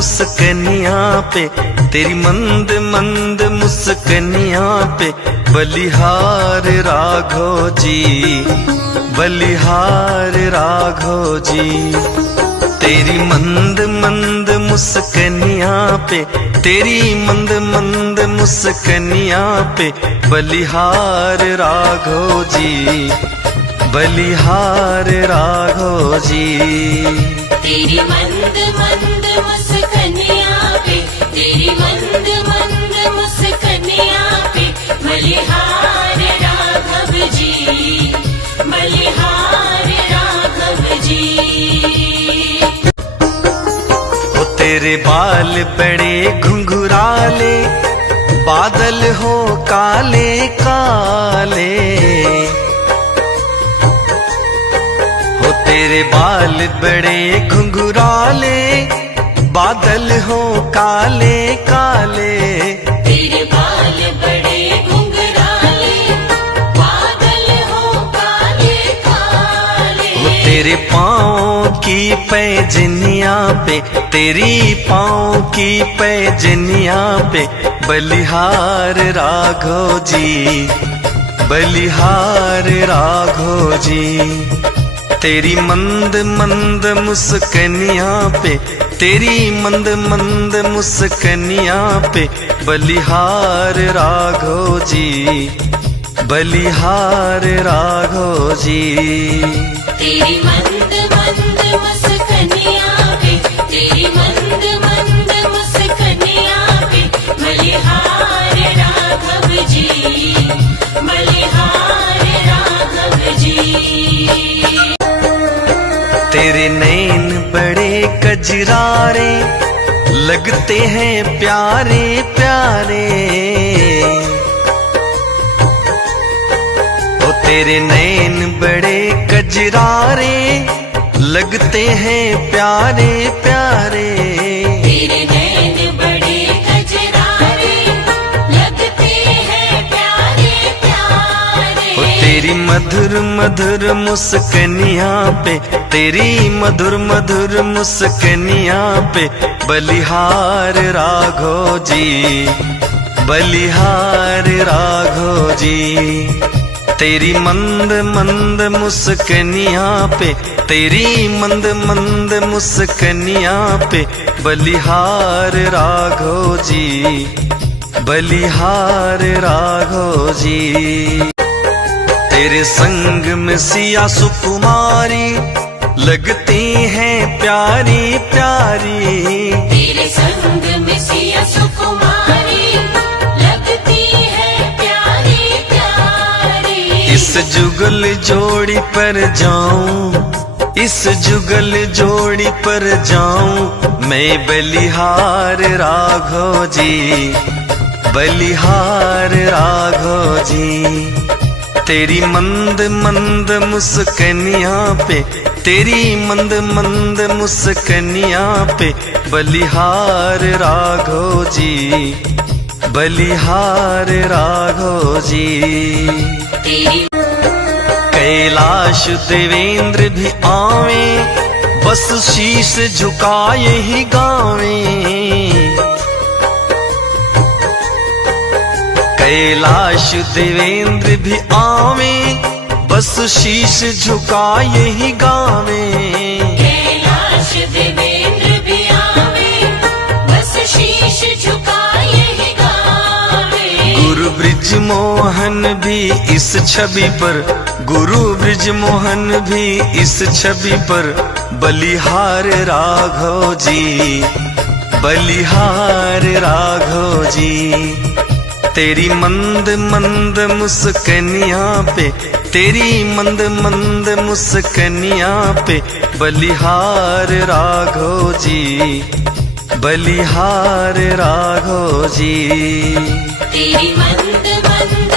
मुस्कनिया पे, तेरी मंद मंद मुस्कनिया पे बलिहार राघो जी, बलिहार राघो जी। तेरी मंद मंद मुस्कनिया पे, तेरी मंद मंद मुस्कनिया पे बलिहार राघो जी, बलिहार राघो जी। तेरी मंद मंद मुस्कनिया पे, तेरी मंद मंद मुस्कनिया पे बलिहार राघव जी, बलिहार राघव जी। ओ तेरे बाल बड़े घुंघराले, बादल हो काले काले। हो तेरे बाल बड़े घुंघराले, बादल हो काले काले। तेरे बाल बड़े घुंघराले, बादल हो काले काले। हो तेरे पाँव की पैजनिया पे, तेरी पाँव की पैजनिया पे बलिहार राघो जी, बलिहार राघो जी। तेरी मंद मंद मुस्कनिया पे, तेरी मंद मंद मुस्कनिया पे बलिहार राघो जी, बलिहार राघो जी। तेरी मंद मंद मुस्कनिया पे, तेरी मंद मंद मुस्कनिया पे बलिहार राघव जी, बलिहार राघव जी। तेरे नैन बड़े कजरारे, लगते हैं प्यारे प्यारे। ओ तेरे नैन बड़े कजरारे, लगते हैं प्यारे प्यारे। तेरे नैन बड़े कजरारे, लगते हैं प्यारे प्यारे। ओ तेरी मधुर मधुर मुस्कनिया पे, तेरी मधुर मधुर मुस्कनिया पे बलिहार राघो जी, बलिहार राघो जी। तेरी मंद मंद मुस्कनिया पे, तेरी मंद मंद मुस्कनिया पे बलिहार राघो जी, बलिहार राघो जी। तेरे संग में सिया सुकुमारी, लगती हैं प्यारी प्यारी। तेरे संग में सिया सुकुमारी, लगती है प्यारी प्यारी। इस जुगल जोड़ी पर जाऊं, इस जुगल जोड़ी पर जाऊं मैं बलिहार राघो जी, बलिहार राघो जी। तेरी मंद मंद मुस्कनिया पे, तेरी मंद मंद मुस्कनिया पे बलिहार राघो जी, बलिहार राघो जी। तेरी कैलाश देवेंद्र भी आवे, बस शीश झुकाए ही गावे। कैलाश देवेंद्र भी आवे, बस शीश झुकाए ही गावे। कैलाश देवेंद्र भी आवे, बस शीश झुकाए ही गावे। गुरु ब्रिज मोहन भी इस छवि पर, गुरु ब्रिज मोहन भी इस छवि पर बलिहार राघो जी, बलिहार राघो जी। तेरी मंद मंद मुस्कनिया पे, तेरी मंद मंद मुस्कनिया पे बलिहार राघो जी, बलिहार राघो जी। तेरी मंद मंद